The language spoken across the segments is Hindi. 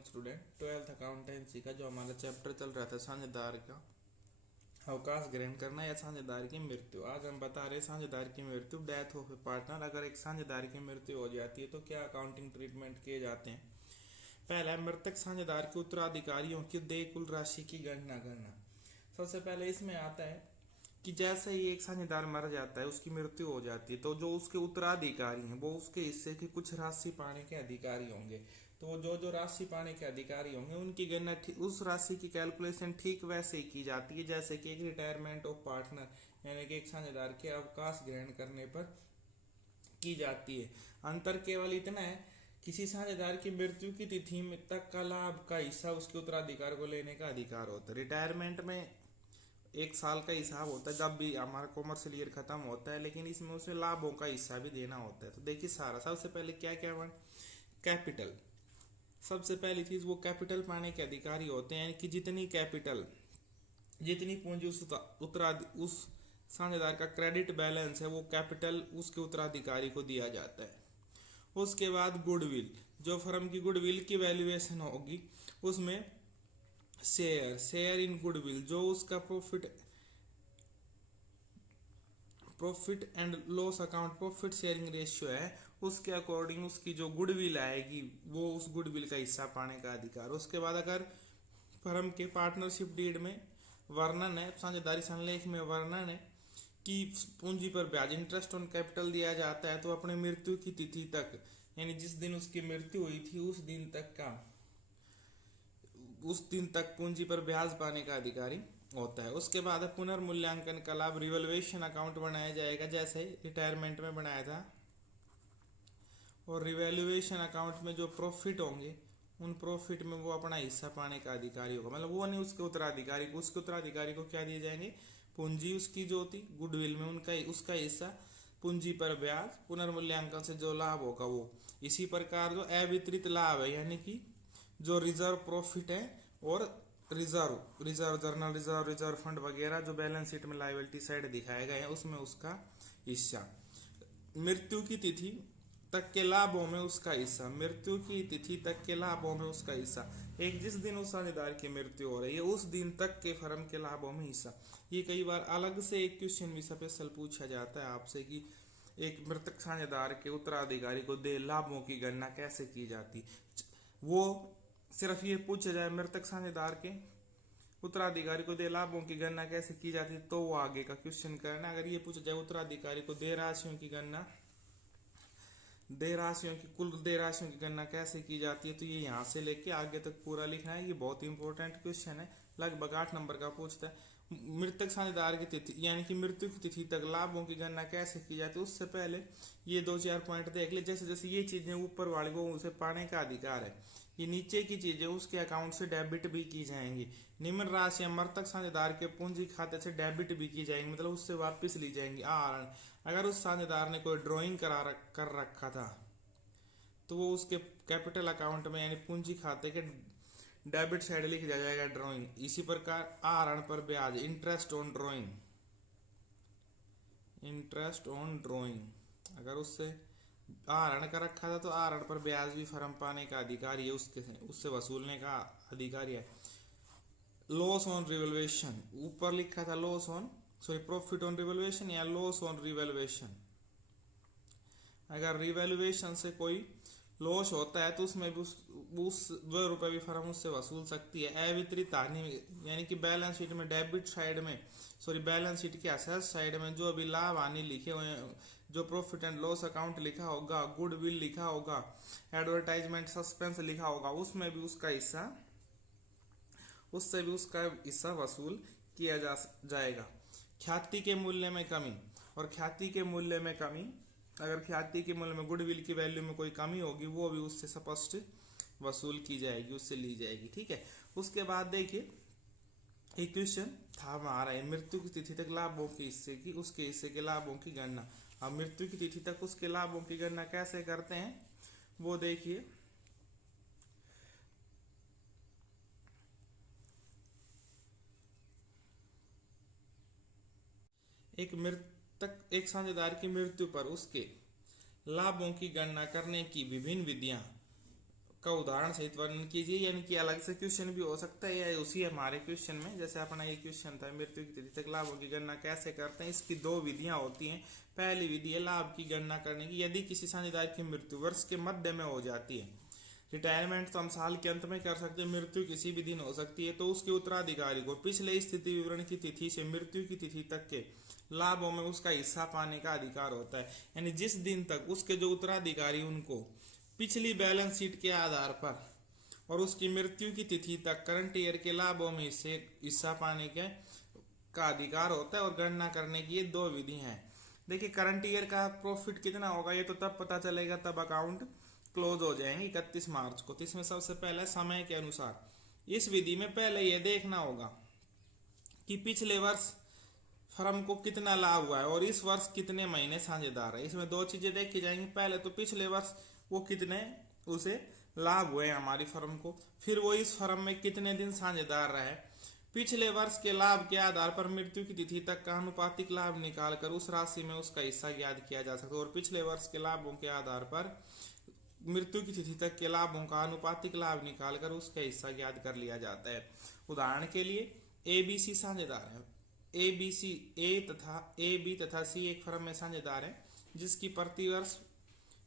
Morning student. 12th अकाउंटेंसी का जो हमारा चैप्टर चल रहा था साझेदार का अवकाश ग्रहण करना या साझेदार की मृत्यु। आज हम बता रहे साझेदार की मृत्यु, डेथ ऑफ ए पार्टनर। अगर एक साझेदार की मृत्यु हो जाती है तो क्या अकाउंटिंग ट्रीटमेंट किए जाते हैं। पहला, मृतक साझेदार के उत्तराधिकारियों की देय कुल राशि की गणना करना। सबसे पहले इसमें आता है कि जैसे ही एक साझेदार मर जाता है, उसकी मृत्यु हो जाती है, तो जो उसके उत्तराधिकारी हैं वो उसके हिस्से की कुछ राशि पाने के अधिकारी होंगे। तो जो राशि पाने के अधिकारी होंगे उनकी गणना उस राशि की कैलकुलेशन ठीक वैसे ही की जाती है जैसे कि एक रिटायरमेंट ऑफ पार्टनर यानी कि एक साझेदार के अवकाश ग्रहण करने पर की जाती है। अंतर केवल इतना है, किसी साझेदार की मृत्यु की तिथि में तक का लाभ का हिस्सा उसके उत्तराधिकार को लेने का अधिकार होता है। रिटायरमेंट में 1 साल का हिसाब होता है जब भी हमारा कॉमर्शियल ईयर खत्म होता है, लेकिन इसमें उसमें लाभों का हिस्सा भी देना होता है। तो देखिए सारा, सबसे पहले क्या क्या बन कैपिटल। सबसे पहली चीज, वो कैपिटल पाने के अधिकारी होते हैं कि जितनी कैपिटल, जितनी पूंजी उस साझेदार का क्रेडिट बैलेंस है वो कैपिटल उसके उत्तराधिकारी को दिया जाता है। उसके बाद गुडविल, जो फर्म की गुडविल की वैल्यूएशन होगी उसमें शेयर इन गुडविल, जो उसका profit and loss account profit sharing ratio है, उसके अकॉर्डिंग उसकी जो गुडविल आएगी वो उस गुडविल का हिस्सा पाने का अधिकार। उसके बाद अगर फर्म के पार्टनरशिप डीड में वर्णन है, साझेदारी संलेख में वर्णन है कि पूंजी पर ब्याज इंटरेस्ट ऑन कैपिटल दिया जाता है, तो अपने मृत्यु की तिथि तक यानी जिस दिन उसकी मृत्यु हुई थी उस दिन तक पूंजी पर ब्याज पाने का अधिकारी होता है। उसके बाद पुनर्मूल्यांकन का लाभ, रिवैल्यूएशन अकाउंट बनाया जाएगा जैसे रिटायरमेंट में बनाया था, और रिवैल्यूएशन अकाउंट में जो प्रॉफिट होंगे उन प्रॉफिट में वो अपना हिस्सा पाने का अधिकारी होगा। मतलब वो नहीं उसके उत्तराधिकारी को क्या दिए जाएंगे, पूंजी उसकी जो थी गुडविल में उसका हिस्सा, पूंजी पर ब्याज, पुनर्मूल्यांकन से जो लाभ होगा वो। इसी प्रकार जो अवितरित लाभ है यानी कि जो रिजर्व प्रॉफिट है और रिजर्व जर्नल रिजर्व फंड वगैरह जो बैलेंस शीट में लायबिलिटी साइड दिखाया गया है उसमें उसका हिस्सा। मृत्यु की तिथि तक के लाभों में उसका हिस्सा, मृत्यु की तिथि तक के लाभों में उसका हिस्सा। एक जिस दिन उस साझेदार की मृत्यु हो रही है उस दिन तक के फर्म के लाभों में हिस्सा। ये कई बार अलग से एक क्वेश्चन भी स्पेशल पूछा जाता है आपसे कि एक मृतक साझेदार के उत्तराधिकारी को दे लाभों की गणना कैसे की जाती। वो सिर्फ ये पूछा जाए मृतक साझेदार के उत्तराधिकारी को दे लाभों की गणना कैसे की जाती है तो वो आगे का क्वेश्चन करना। अगर ये पूछा जाए उत्तराधिकारी को दे राशियों की गणना, कुल दे राशियों की गणना कैसे की जाती है, तो ये यहाँ से लेके आगे तक पूरा लिखना है। ये बहुत इंपॉर्टेंट क्वेश्चन है, लगभग 8 नंबर का पूछता है। मृतक साझेदार की तिथि यानी कि मृत्यु की तिथि तक लाभों की गणना कैसे की जाती है, उससे पहले ये 2-4 पॉइंट देख ले। जैसे जैसे ये चीजें ऊपर वाले को उसे पाने का अधिकार है, ये नीचे की चीजें उसके अकाउंट से डेबिट भी की जाएंगी। निम्न राशि मृतक साझेदार के पूंजी खाते से डेबिट भी की जाएंगी, मतलब उससे वापस ली जाएंगी। अगर उस साझेदार ने कोई ड्रॉइंग कर रखा था तो वो उसके कैपिटल अकाउंट में यानी पूंजी खाते के डेबिट साइड लिख दिया जाएगा ड्रॉइंग। इसी प्रकार आहरण पर ब्याज, इंटरेस्ट ऑन ड्रॉइंग, अगर उससे आहरण का रखा था तो आहरण पर ब्याज भी फर्म पाने का अधिकारी है, उससे वसूलने का अधिकारी है। लॉस ऑन रिवैल्यूएशन, ऊपर लिखा था प्रॉफिट ऑन रिवैल्यूएशन या लॉस ऑन रिवैल्यूएशन। अगर रिवैल्यूएशन से कोई लॉस होता है तो उसमें भी उस 2 रुपए भी फर्म उससे वसूल सकती है। अवितरित हानि यानी कि बैलेंस शीट में डेबिट साइड में बैलेंस शीट के असेट साइड में जो अभी लाभ हानि लिखे हुए हैं, जो प्रॉफिट एंड लॉस अकाउंट लिखा होगा, गुडविल लिखा होगा, एडवर्टाइजमेंट सस्पेंस लिखा होगा, उससे भी उसका हिस्सा वसूल किया जाएगा। ख्याति के मूल्य में कमी, और ख्याति के मूल्य में कमी, अगर ख्याति के मूल्य में गुडविल की वैल्यू में कोई कमी होगी वो भी उससे स्पष्ट वसूल की जाएगी, उससे ली जाएगी। ठीक है। उसके बाद देखिए एक क्वेश्चन था हमारा, मृत्यु की तिथि तक लाभों के हिस्से की, उसके हिस्से के लाभों की गणना। अब मृत्यु की तिथि तक उसके लाभों की गणना कैसे करते हैं वो देखिए। एक साझेदार की मृत्यु पर उसके लाभों की गणना करने की विभिन्न विधियां का उदाहरण सहित वर्णन कीजिए। यानी कि अलग से क्वेश्चन भी हो सकता है या उसी हमारे क्वेश्चन में, जैसे अपना ये क्वेश्चन था मृत्यु की तिथि तक लाभों की गणना कैसे करते हैं। इसकी दो विधियां होती हैं। पहली विधि है लाभ की गणना करने की। यदि किसी साझेदार की मृत्यु वर्ष के मध्य में हो जाती है, रिटायरमेंट तो हम साल के अंत में कर सकते हैं, मृत्यु किसी भी दिन हो सकती है, तो उसके उत्तराधिकारी को पिछले स्थिति विवरण की तिथि से मृत्यु की तिथि तक के लाभों में उसका हिस्सा पाने का अधिकार होता है। यानी जिस दिन तक उसके जो उत्तराधिकारी उनको पिछली बैलेंस शीट के आधार पर और उसकी मृत्यु की तिथि तक करंट ईयर के लाभों में से हिस्सा पाने का अधिकार होता है। और गणना करने की ये दो विधि हैं। देखिए करंट ईयर का प्रॉफिट कितना होगा ये तो तब पता चलेगा तब अकाउंट क्लोज हो जाएंगे 31 मार्च को। तो इसमें सबसे पहले समय के अनुसार इस विधि में पहले यह देखना होगा कि पिछले वर्ष फर्म को कितना लाभ हुआ है और इस वर्ष कितने महीने साझेदार है। इसमें दो चीजें देखी जाएंगी। पहले तो पिछले वर्ष वो कितने उसे लाभ हुए हमारी फर्म को, फिर वो इस फर्म में कितने दिन साझेदार रहे। पिछले वर्ष के लाभ के आधार पर मृत्यु की तिथि तक का अनुपातिक लाभ निकालकर उस राशि में उसका हिस्सा ज्ञात किया जा सकता है। और पिछले वर्ष के लाभों के आधार पर मृत्यु की तिथि तक के लाभों का अनुपातिक लाभ निकालकर उसका हिस्सा ज्ञात कर लिया जाता है। उदाहरण के लिए ABC साझेदार है। ABC ए बी तथा सी एक फर्म में साझेदार है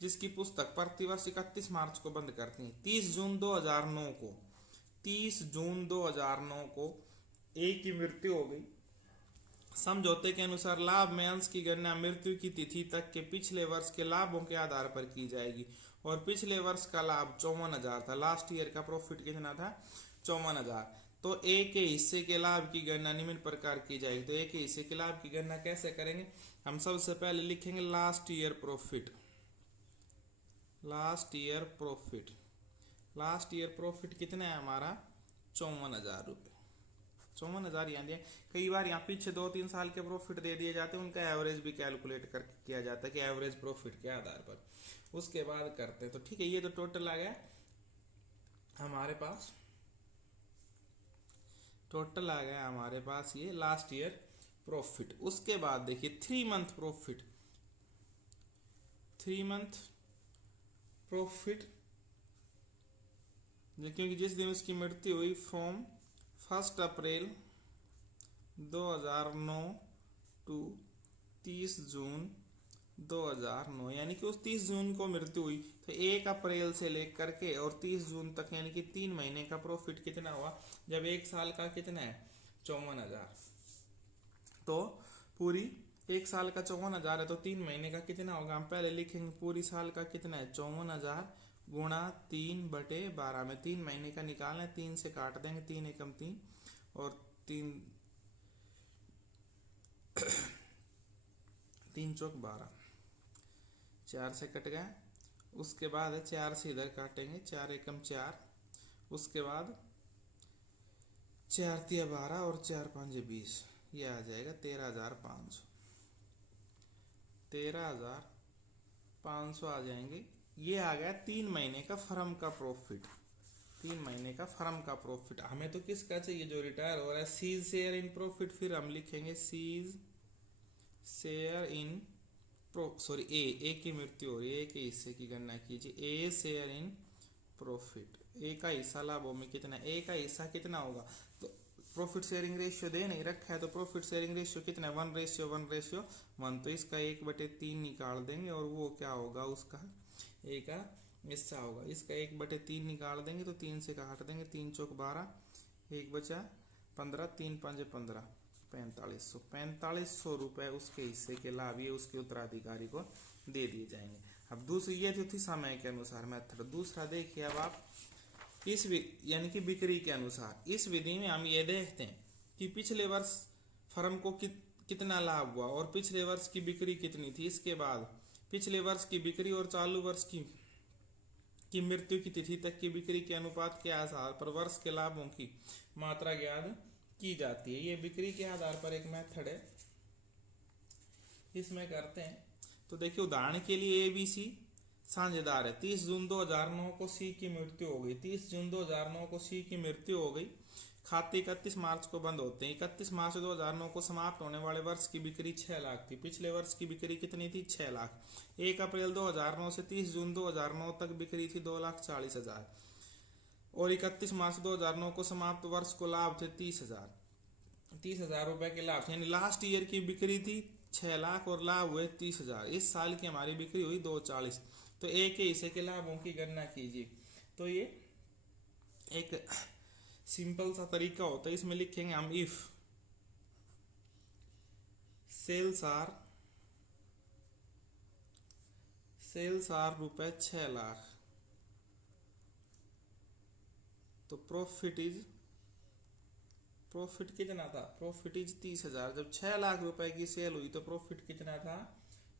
जिसकी पुस्तक प्रतिवर्ष 31 मार्च को बंद करती है। 30 जून 2009 को ए की मृत्यु हो गई। समझौते के अनुसार लाभ में अंश की गणना मृत्यु की तिथि तक के पिछले वर्ष के लाभों के आधार पर की जाएगी। और पिछले वर्ष का लाभ 54,000 था। लास्ट ईयर का प्रॉफिट कितना था? 54,000। तो ए के हिस्से के लाभ की गणना निम्न प्रकार की जाएगी। तो ए के हिस्से के लाभ की गणना कैसे करेंगे? हम सबसे पहले लिखेंगे last year profit. Last year profit कितना है हमारा? 54,000 रुपये। 54,000 यहाँ दिया। कई बार यहाँ पीछे 2-3 साल के प्रॉफिट दे दिए जाते हैं, उनका एवरेज भी कैलकुलेट कर किया जाता है कि एवरेज प्रॉफिट के आधार पर उसके बाद करते हैं। तो ठीक है, ये तो टोटल आ गया हमारे पास। ये लास्ट ईयर प्रॉफिट। उसके बाद देखिए 3 मंथ प्रॉफिट। 3 मंथ प्रॉफिट क्योंकि जिस दिन उसकी मृत्यु हुई फ्रॉम 1 अप्रैल 2009 टू 30 जून 2009, यानी कि उस 30 जून को मृत्यु हुई तो 1 अप्रैल से लेकर के और 30 जून तक यानी कि 3 महीने का प्रॉफिट कितना हुआ? जब 1 साल का कितना है? 54,000। तो पूरी 1 साल का 54,000 है तो 3 महीने का कितना होगा? हम पहले लिखेंगे पूरी साल का कितना है? 54,000 गुणा 3/12 में 3 महीने का निकालना है। 3 से काट देंगे, 3 एकम 3 और 3 चौक 12, 4 से कट गया। उसके बाद है 4 से इधर काटेंगे, 4 एकम 4। उसके बाद 4 तिया 12 और 4 5 20, ये आ जाएगा 13,500। 13,500 आ जाएंगे। ये आ गया 3 महीने का फर्म का प्रॉफिट। 3 महीने का फर्म का प्रॉफिट। हमें तो किसका चाहिए? जो रिटायर हो रहा है। सीज शेयर इन प्रॉफिट, फिर हम लिखेंगे सीज शेयर इन ए की मृत्यु हो रही है, ए के हिस्से की गणना कीजिए। ए शेयर इन प्रॉफिट, ए का हिस्सा लाभों में कितना? ए का हिस्सा कितना होगा? तो प्रॉफिट शेयरिंग रेशियो दे नहीं रखा है, तो प्रॉफिट शेयरिंग रेशियो कितना है? 1:1:1। तो इसका 1/3 निकाल देंगे और वो क्या होगा? उसका ए का हिस्सा होगा। इसका 1/3 निकाल देंगे तो 3 से काट देंगे, 3 चौक 12, 1 बचा 15, 3 5 15, 4500 रुपए उसके हिस्से के लाभ ये उसके उत्तराधिकारी को दे दिए जाएंगे। अब दूसरी ये थी समय के अनुसार मेथड। दूसरा देखिए अब आप इस यानी कि बिक्री के अनुसार। इस विधि में हम ये देखते हैं कि पिछले वर्ष फर्म को कितना लाभ हुआ और पिछले वर्ष की बिक्री कितनी थी। इसके बाद पिछले वर्ष की बिक्री और चालू वर्ष की मृत्यु की तिथि तक की बिक्री के अनुपात के आधार पर वर्ष के लाभों की मात्रा ज्ञात की जाती है। ये बिक्री के आधार पर एक मेथड है, इसमें करते हैं। तो देखिए उदाहरण के लिए ABC साझेदार है। 30 जून 2009 को सी की मृत्यु हो गई। 30 जून 2009 को सी की मृत्यु हो गई। खाते 31 मार्च को बंद होते हैं। 31 मार्च 2009 को समाप्त होने वाले वर्ष की बिक्री 6 लाख थी। पिछले वर्ष की बिक्री कितनी थी? 6 लाख। 1 अप्रैल 2009 से 30 जून 2009 तक बिक्री थी 2,40,000 और 31 मार्च 2009 को समाप्त वर्ष को लाभ थे 30,000 रुपए के लाभ। यानी लास्ट ईयर की बिक्री थी 6 लाख और लाभ हुए 30,000। इस साल की हमारी बिक्री हुई 2,40,000। तो एक के हिस्से के लाभों की गणना कीजिए। तो ये एक सिंपल सा तरीका होता है। इसमें लिखेंगे हम इफ सेल्स आर रुपए 6 लाख तो प्रॉफिट कितना था? Profit is 30,000। जब 6 लाख रुपए की सेल हुई तो प्रॉफिट कितना था?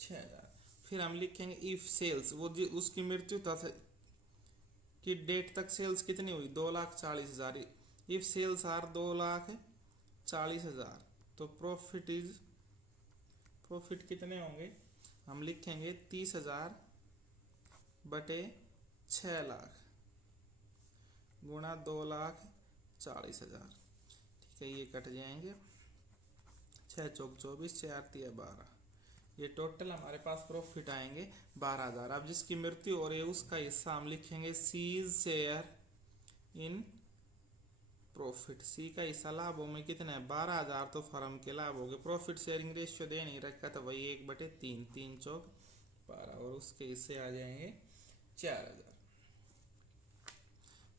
6,000। फिर हम लिखेंगे इफ सेल्स, वो उसकी मृत्यु तक की डेट तक सेल्स कितनी हुई? 2,40,000। इफ सेल्स आर 2,40,000 तो प्रॉफिट कितने होंगे? हम लिखेंगे 30,000 बटे 6 लाख गुणा 2,40,000। ठीक है, ये कट जाएंगे। 6 चौक 24, 4 तिया 12। ये टोटल हमारे पास प्रॉफिट आएंगे 12,000। अब जिसकी मृत्यु हो रही है उसका हिस्सा हम लिखेंगे सीज शेयर इन प्रॉफिट। सी का हिस्सा लाभों में कितना है? 12,000 तो फर्म के लाभ हो गए। प्रॉफिट शेयरिंग रेशियो दे नहीं रखा था, वही 1/3, 3 चौक 12 और उसके हिस्से आ जाएंगे 4,000।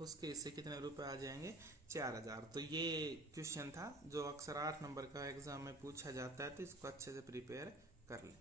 उसके हिस्से कितने रुपए आ जाएंगे? 4,000। तो ये क्वेश्चन था जो अक्सर 8 नंबर का एग्जाम में पूछा जाता है, तो इसको अच्छे से प्रिपेयर कर लें।